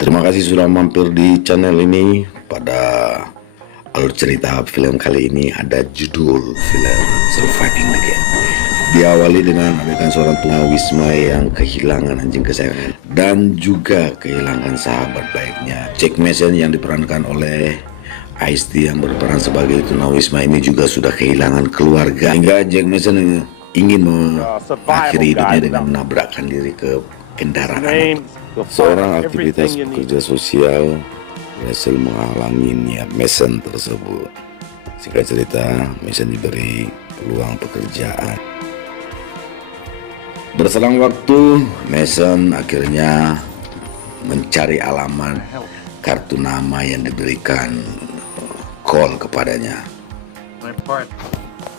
Terima kasih sudah mampir di channel ini. Pada alur cerita film kali ini ada judul film Surviving the Game. Diawali dengan adegan seorang tunawisma yang kehilangan anjing kesayangan dan juga kehilangan sahabat baiknya. Jack Mason yang diperankan oleh Ice-T yang berperan sebagai tunawisma ini juga sudah kehilangan keluarga. Hingga Jack Mason ingin mengakhiri hidupnya dengan menabrakkan diri ke kendaraan. Seorang aktivitas pekerja sosial berhasil menghalangi niat Mason tersebut. Singkat cerita, Mason diberi peluang pekerjaan. Berselang waktu, Mason akhirnya mencari alamat kartu nama yang diberikan Cole kepadanya.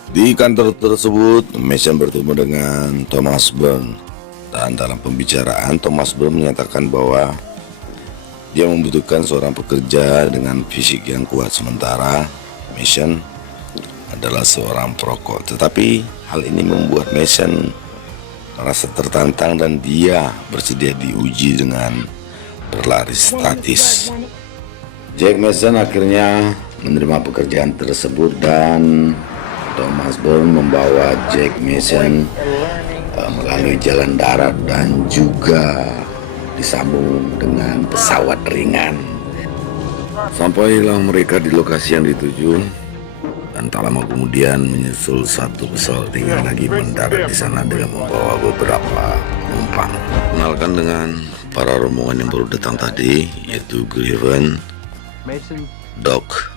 Di kantor tersebut, Mason bertemu dengan Thomas Burn. Dan dalam pembicaraan, Thomas Burn menyatakan bahwa dia membutuhkan seorang pekerja dengan fisik yang kuat, sementara Mason adalah seorang perokok. Tetapi hal ini membuat Mason merasa tertantang dan dia bersedia diuji dengan berlari statis. Jack Mason akhirnya menerima pekerjaan tersebut dan Thomas Burn membawa Jack Mason melalui jalan darat dan juga disambung dengan pesawat ringan. Sampailah mereka di lokasi yang dituju dan tak lama kemudian menyusul satu pesawat ringan lagi mendarat di sana dengan membawa beberapa penumpang. Kenalkan dengan para rombongan yang baru datang tadi, yaitu Griffin, Doc,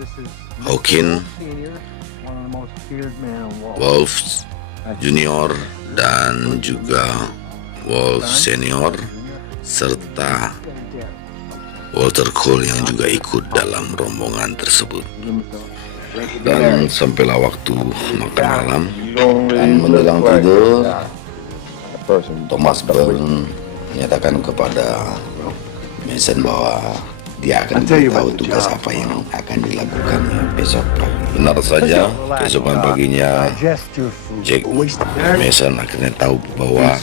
Hawkins, Wolf Junior dan juga Wolf Senior serta Walter Cole yang juga ikut dalam rombongan tersebut. Dan sampailah waktu makan malam dan menjelang tidur, Thomas Burn menyatakan kepada Mason bahwa dia akan beritahu tugas apa yang akan dilakukannya besok pagi. Benar saja, keesokan paginya Jack Mason akhirnya tahu bahwa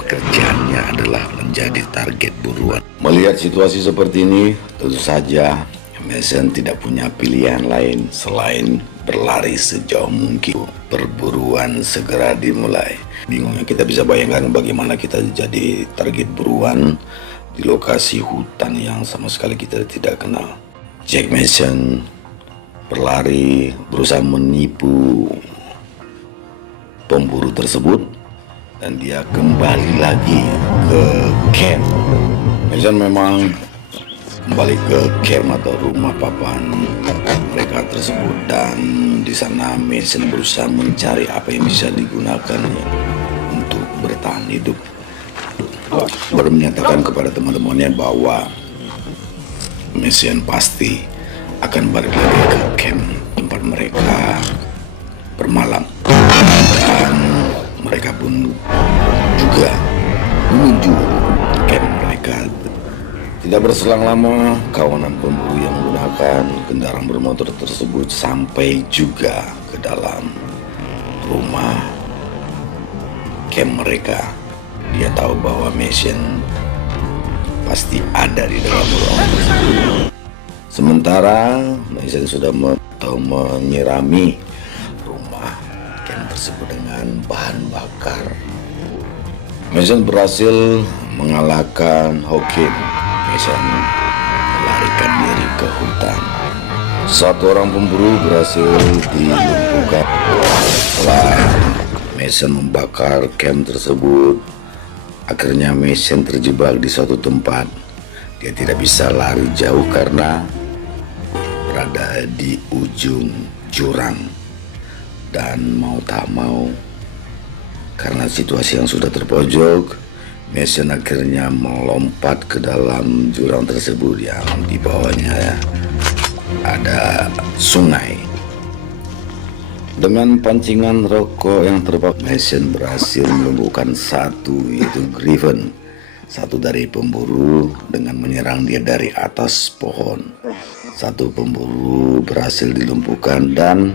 pekerjaannya adalah menjadi target buruan. Melihat situasi seperti ini, tentu saja Mason tidak punya pilihan lain selain berlari sejauh mungkin. Perburuan segera dimulai. Bingungnya kita bisa bayangkan bagaimana kita jadi target buruan di lokasi hutan yang sama sekali kita tidak kenal. Jack Mason berlari berusaha menipu pemburu tersebut dan dia kembali lagi ke camp. Mason memang kembali ke camp atau rumah papan mereka tersebut dan di sana Mason berusaha mencari apa yang bisa digunakannya untuk bertahan hidup. Baru menyatakan kepada teman-temannya bahwa Mason pasti akan balik lagi ke camp tempat mereka bermalam dan mereka pun juga menuju camp mereka. Tidak berselang lama, kawanan pemburu yang menggunakan kendaraan bermotor tersebut sampai juga ke dalam rumah camp mereka. Dia tahu bahwa Mason pasti ada di dalam ruangan tersebut. Sementara Mason sudah menyirami rumah camp tersebut dengan bahan bakar. Mason berhasil mengalahkan Hawkins. Mason melarikan diri ke hutan. Satu orang pemburu berhasil dilumpuhkan. Setelah Mason membakar camp tersebut, akhirnya Mason terjebak di suatu tempat. Dia tidak bisa lari jauh karena berada di ujung jurang. Dan mau tak mau, karena situasi yang sudah terpojok, Mason akhirnya melompat ke dalam jurang tersebut yang di bawahnya ada sungai. Dengan pancingan rokok yang terbakar, Mason berhasil melumpuhkan satu, yaitu Griffin, satu dari pemburu, dengan menyerang dia dari atas pohon. Satu pemburu berhasil dilumpuhkan dan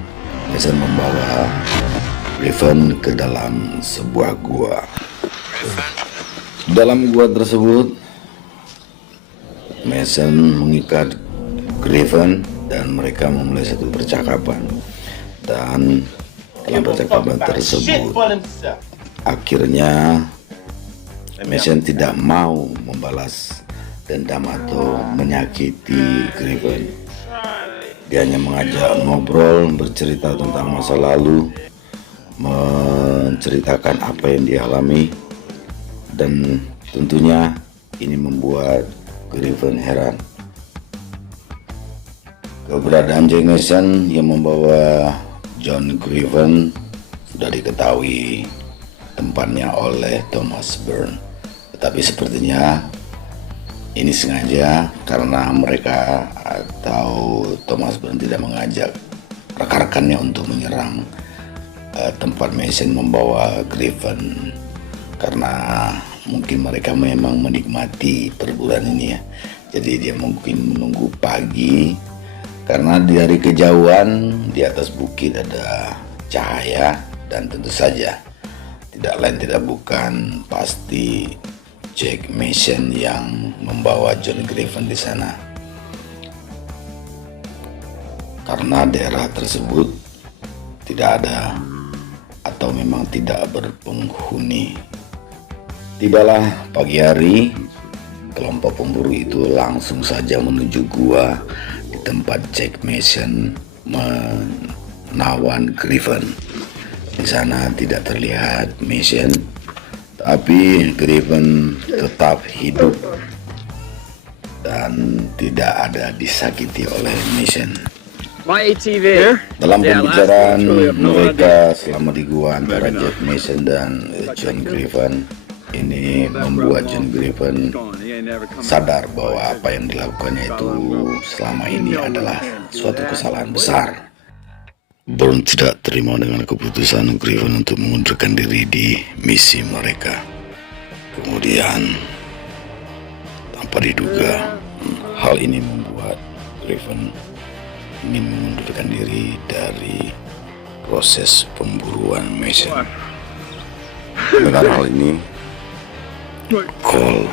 Mason membawa Griffin ke dalam sebuah gua. Dalam gua tersebut, Mason mengikat Griffin dan mereka memulai satu percakapan. Dan dalam percakapan tersebut, akhirnya Mason tidak mau membalas dendam atau menyakiti Griffin. Dia hanya mengajak ngobrol, bercerita tentang masa lalu, menceritakan apa yang dialami, dan tentunya ini membuat Griffin heran. Keberadaan Jack Mason yang membawa John Griffin sudah diketahui tempatnya oleh Thomas Byrne, tetapi sepertinya ini sengaja karena mereka atau Thomas Byrne tidak mengajak rekan-rekannya untuk menyerang tempat Mason membawa Griffin, karena mungkin mereka memang menikmati perburuan ini ya. Jadi dia mungkin menunggu pagi, karena dari kejauhan di atas bukit ada cahaya, dan tentu saja tidak lain tidak bukan pasti Jack Mason yang membawa John Griffin di sana. Karena daerah tersebut tidak ada atau memang tidak berpenghuni. Tibalah pagi hari, kelompok pemburu itu langsung saja menuju gua di tempat Jack Mason menawan Griffin. Di sana tidak terlihat Mason, tapi Griffin tetap hidup dan tidak ada disakiti oleh Mason. Dalam pembicaraan mereka selama di gua antara Jack Mason dan John Griffin, ini membuat John Griffin sadar bahwa apa yang dilakukannya itu selama ini adalah suatu kesalahan besar. Byrne tidak terima dengan keputusan Griffin untuk mengundurkan diri di misi mereka. Kemudian, tanpa diduga, hal ini membuat Griffin ingin mengundurkan diri dari proses pemburuan Mason. Dengan hal ini, Cole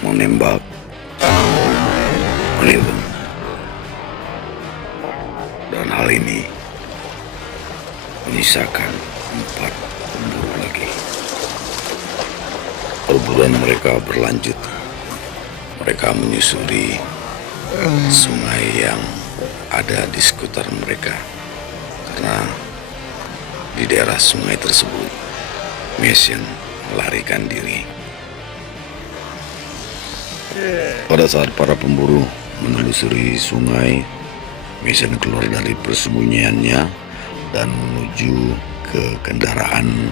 menembak Griffin, dan hal ini menyisakan 4 pemburu lagi. Perburuan mereka berlanjut. Mereka menyusuri sungai yang ada di sekitar mereka, karena di daerah sungai tersebut Mason melarikan diri. Pada saat para pemburu menelusuri sungai, Mason keluar dari persembunyiannya dan menuju ke kendaraan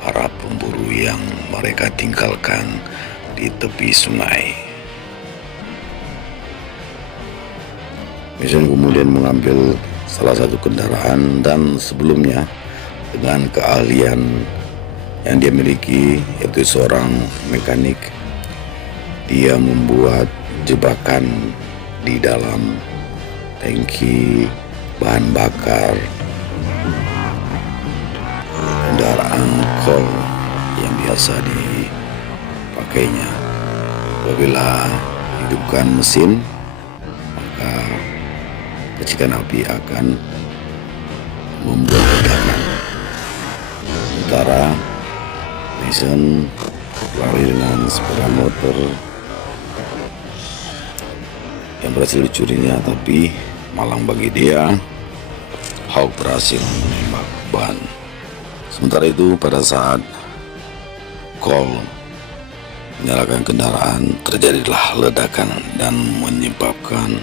para pemburu yang mereka tinggalkan di tepi sungai. Mason kemudian mengambil salah satu kendaraan, dan sebelumnya dengan keahlian yang dia miliki, yaitu seorang mekanik, dia membuat jebakan di dalam tangki bahan bakar kendaraan Cole yang biasa dipakainya. Apabila hidupkan mesin, maka percikan api akan membuat ledakan. Sementara Mason lari dengan sepeda motor yang berhasil dicurinya, tapi malang bagi dia, Hawk berhasil menembak ban. Sementara itu, pada saat Cole menyalakan kendaraan, terjadilah ledakan dan menyebabkan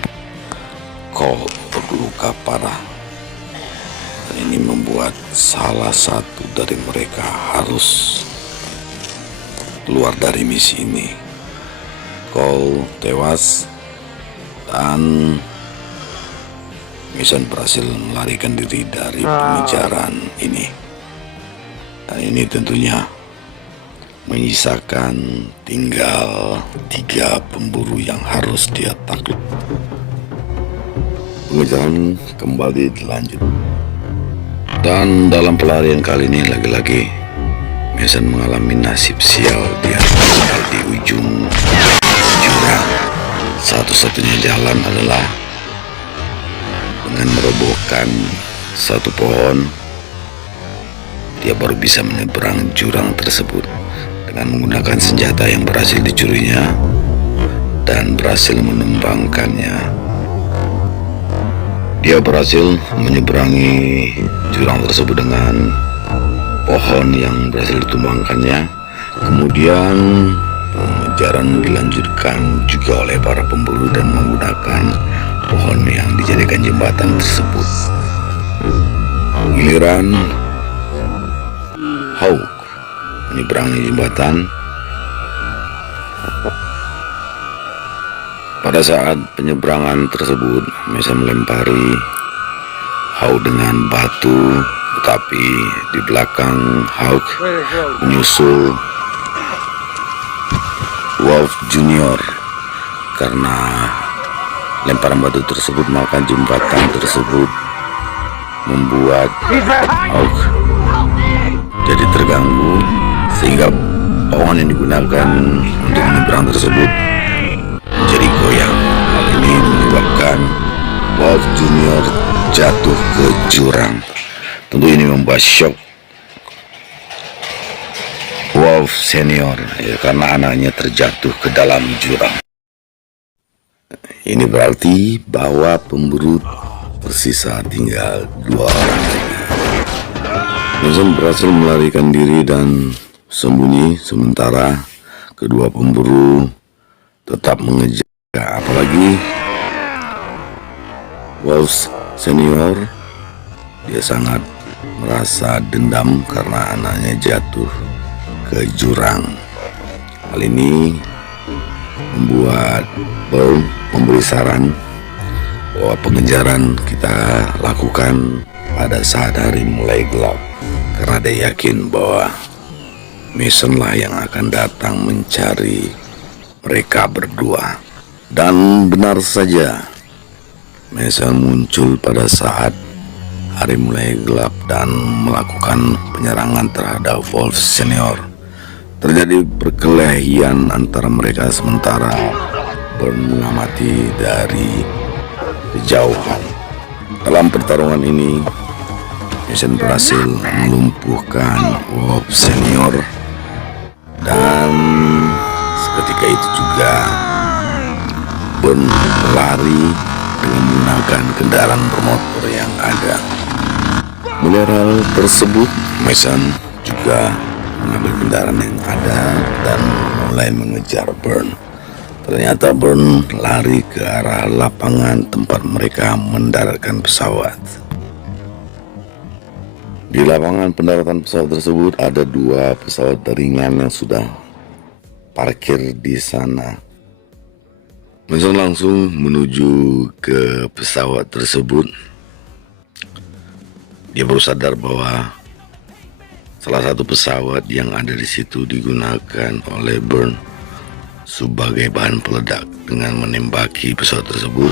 Cole terluka parah. Dan ini membuat salah satu dari mereka harus keluar dari misi ini. Cole tewas dan Mason berhasil melarikan diri dari pengejaran ini. Dan ini tentunya menyisakan tinggal 3 pemburu yang harus dia takluk. Pengejaran kembali dilanjut. Dan dalam pelarian kali ini lagi-lagi Mason mengalami nasib sial. Dia tinggal di ujung jurang satu-satunya jalan adalah dengan merobohkan satu pohon. Dia baru bisa menyeberang jurang tersebut dengan menggunakan senjata yang berhasil dicurinya dan berhasil menumbangkannya. Dia berhasil menyeberangi jurang tersebut dengan pohon yang berhasil ditumbangkannya. Kemudian pengejaran dilanjutkan juga oleh para pemburu dan menggunakan pohon yang dijadikan jembatan tersebut. Giliran Hawk menyeberangi jembatan. Pada saat penyeberangan tersebut, Mason melempari Hawk dengan batu, tetapi di belakang Hawk menyusul Wolf Junior. Karena lemparan batu tersebut, maka jembatan tersebut membuat Hawk jadi terganggu, sehingga pohon yang digunakan untuk menyeberang tersebut menjadi goyang. Hal ini menyebabkan Wolf Junior jatuh ke jurang. Tentu ini membuat shock Wolf Senior, ya, karena anaknya terjatuh ke dalam jurang. Ini berarti bahwa pemburu tersisa tinggal 2 orang lagi. Mason berhasil melarikan diri dan sembunyi, sementara kedua pemburu tetap mengejar. Apalagi Wolf Senior, dia sangat merasa dendam karena anaknya jatuh ke jurang. Hal ini membuat Burn memberi saran bahwa pengejaran kita lakukan pada saat hari mulai gelap, karena dia yakin bahwa Mason lah yang akan datang mencari mereka berdua. Dan benar saja, Mason muncul pada saat hari mulai gelap dan melakukan penyerangan terhadap Wolf Senior. Terjadi perkelahian antara mereka, sementara Burn mengamati dari kejauhan. Dalam pertarungan ini, Mason berhasil melumpuhkan Wolf Senior, dan seketika itu juga Burn berlari dengan menggunakan kendaraan bermotor yang ada. Melihat hal tersebut, Mason juga mengambil kendaraan yang ada dan mulai mengejar Burn. Ternyata Burn lari ke arah lapangan tempat mereka mendaratkan pesawat. Di lapangan pendaratan pesawat tersebut ada 2 pesawat ringan yang sudah parkir di sana. Mason langsung menuju ke pesawat tersebut. Dia baru sadar bahwa salah satu pesawat yang ada di situ digunakan oleh Burn sebagai bahan peledak. Dengan menembaki pesawat tersebut,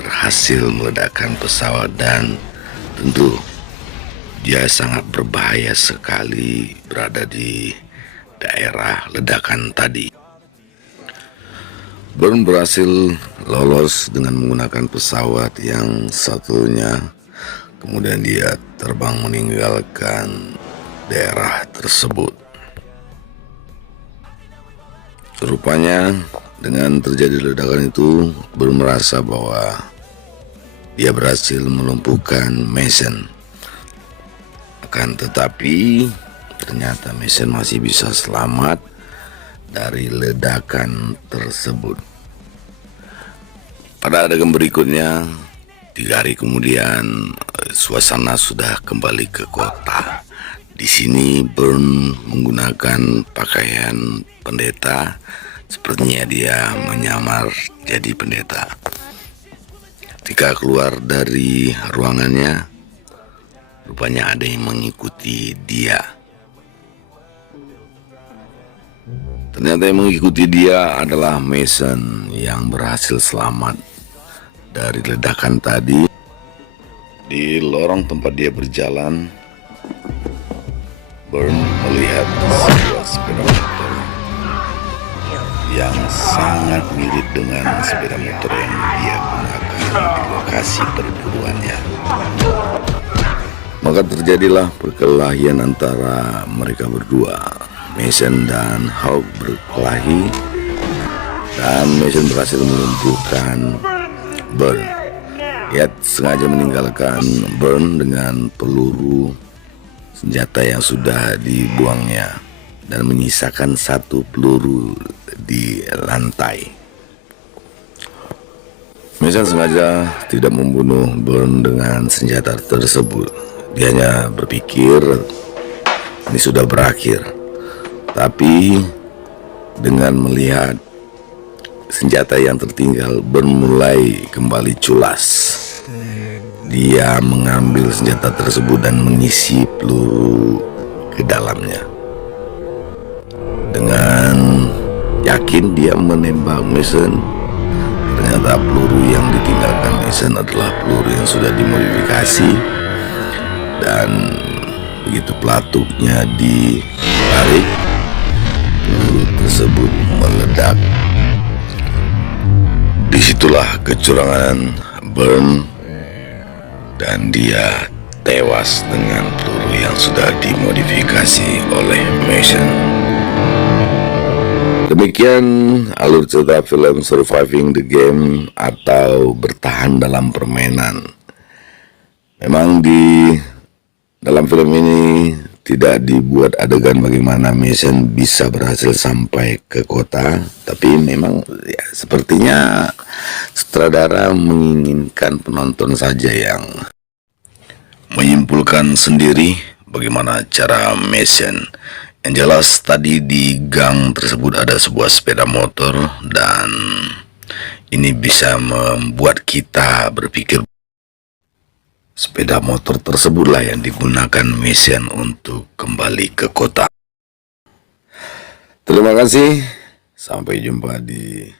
berhasil meledakkan pesawat, dan tentu dia sangat berbahaya sekali berada di daerah ledakan tadi. Burn berhasil lolos dengan menggunakan pesawat yang satunya. Kemudian dia terbang meninggalkan daerah tersebut. Rupanya dengan terjadi ledakan itu, Burn merasa bahwa dia berhasil melumpuhkan Mason. Akan tetapi ternyata Mason masih bisa selamat dari ledakan tersebut. Pada adegan berikutnya, 3 hari kemudian, suasana sudah kembali ke kota. Di sini Burn menggunakan pakaian pendeta, sepertinya dia menyamar jadi pendeta. Ketika keluar dari ruangannya, rupanya ada yang mengikuti dia. Ternyata yang mengikuti dia adalah Mason yang berhasil selamat dari ledakan tadi. Di lorong tempat dia berjalan, Burn melihat sebuah sepeda motor yang sangat mirip dengan sepeda motor yang dia gunakan di lokasi perburuannya. Maka terjadilah perkelahian antara mereka berdua. Mason dan Hawk berkelahi dan Mason berhasil melumpuhkan Burn. Ia sengaja meninggalkan Burn dengan peluru senjata yang sudah dibuangnya dan menyisakan satu peluru di lantai. Mason sengaja tidak membunuh Burn dengan senjata tersebut. Dia hanya berpikir ini sudah berakhir. Tapi dengan melihat senjata yang tertinggal, Burn mulai kembali culas. Dia mengambil senjata tersebut dan mengisi peluru ke dalamnya. Dengan yakin dia menembak Mason. Ternyata peluru yang ditinggalkan Mason adalah peluru yang sudah dimodifikasi. Dan begitu pelatuknya ditarik, peluru tersebut meledak. Disitulah kecurangan Burn dan dia tewas dengan peluru yang sudah dimodifikasi oleh Mason. Demikian alur cerita film Surviving the Game atau Bertahan dalam Permainan. Memang di dalam film ini tidak dibuat adegan bagaimana Mason bisa berhasil sampai ke kota, tapi memang ya, sepertinya sutradara menginginkan penonton saja yang menyimpulkan sendiri bagaimana cara Mason. Yang jelas tadi di gang tersebut ada sebuah sepeda motor dan ini bisa membuat kita berpikir sepeda motor tersebutlah yang digunakan Mason untuk kembali ke kota. Terima kasih. Sampai jumpa di